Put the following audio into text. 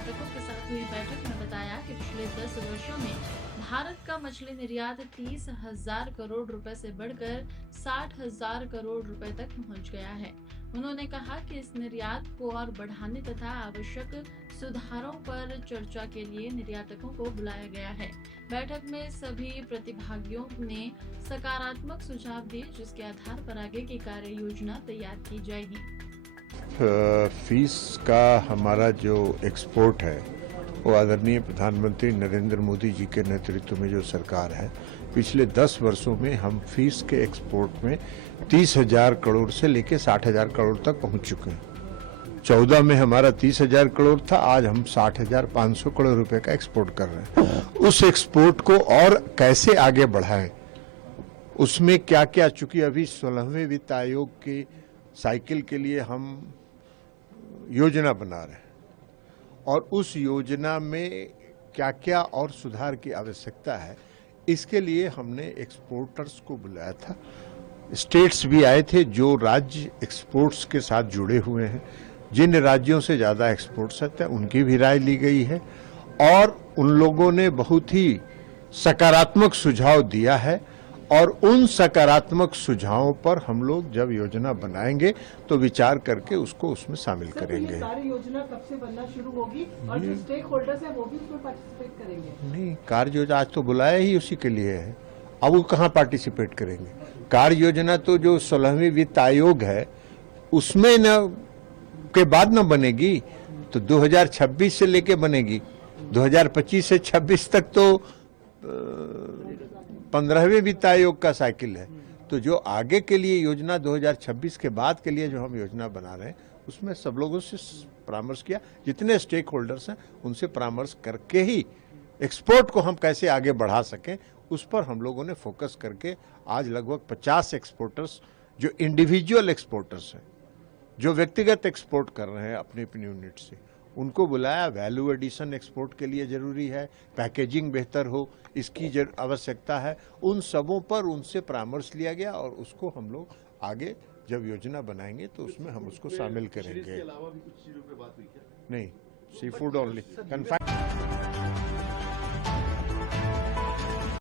निर्यातकों के साथ हुई बैठक में बताया कि पिछले 10 वर्षों में भारत का मछली निर्यात 30,000 करोड़ रुपए से बढ़कर 60,000 करोड़ रुपए तक पहुंच गया है। उन्होंने कहा कि इस निर्यात को और बढ़ाने तथा आवश्यक सुधारों पर चर्चा के लिए निर्यातकों को बुलाया गया है। बैठक में सभी प्रतिभागियों ने सकारात्मक सुझाव दिए, जिसके आधार पर आगे की कार्य योजना तैयार की जाएगी। फीस का हमारा जो एक्सपोर्ट है वो आदरणीय प्रधानमंत्री नरेंद्र मोदी जी के नेतृत्व में जो सरकार है, पिछले 10 वर्षों में हम फीस के एक्सपोर्ट में 30,000 करोड़ से लेकर 60,000 करोड़ तक पहुंच चुके हैं। 14 में हमारा 30,000 करोड़ था, आज हम 60,500 करोड़ रुपए का एक्सपोर्ट कर रहे हैं। उस एक्सपोर्ट को और कैसे आगे बढ़ाएं, उसमें क्या क्या, चूंकि अभी 16वें वित्त आयोग की साइकिल के लिए हम योजना बना रहे हैं और उस योजना में क्या क्या और सुधार की आवश्यकता है, इसके लिए हमने एक्सपोर्टर्स को बुलाया था। स्टेट्स भी आए थे जो राज्य एक्सपोर्ट्स के साथ जुड़े हुए हैं, जिन राज्यों से ज़्यादा एक्सपोर्ट्स होते हैं उनकी भी राय ली गई है और उन लोगों ने बहुत ही सकारात्मक सुझाव दिया है और उन सकारात्मक सुझावों पर हम लोग जब योजना बनाएंगे तो विचार करके उसको उसमें शामिल करेंगे। कार्य योजना कब से बनना शुरू होगी और जो स्टेक होल्डर्स हैं वो भी उसमें पार्टिसिपेट करेंगे? नहीं, कार्य योजना आज तो बुलाया ही उसी के लिए है, अब वो कहाँ पार्टिसिपेट करेंगे। कार्य योजना तो जो 16वीं वित्त आयोग है उसमें न के बाद न बनेगी, तो 2026 से लेके बनेगी। 2025 से 26 तक तो 15वें वित्त आयोग का साइकिल है, तो जो आगे के लिए योजना 2026 के बाद के लिए जो हम योजना बना रहे हैं उसमें सब लोगों से परामर्श किया, जितने स्टेक होल्डर्स हैं उनसे परामर्श करके ही एक्सपोर्ट को हम कैसे आगे बढ़ा सकें उस पर हम लोगों ने फोकस करके आज लगभग 50 एक्सपोर्टर्स जो इंडिविजुअल एक्सपोर्टर्स हैं, जो व्यक्तिगत एक्सपोर्ट कर रहे हैं अपनी अपनी यूनिट से, उनको बुलाया। वैल्यू एडिशन एक्सपोर्ट के लिए जरूरी है, पैकेजिंग बेहतर हो इसकी आवश्यकता है, उन सबों पर उनसे परामर्श लिया गया और उसको हम लोग आगे जब योजना बनाएंगे तो उसमें हम उसको शामिल करेंगे। इसके अलावा भी कुछ चीजों पे बात हुई क्या? नहीं, सी फूड ओनली।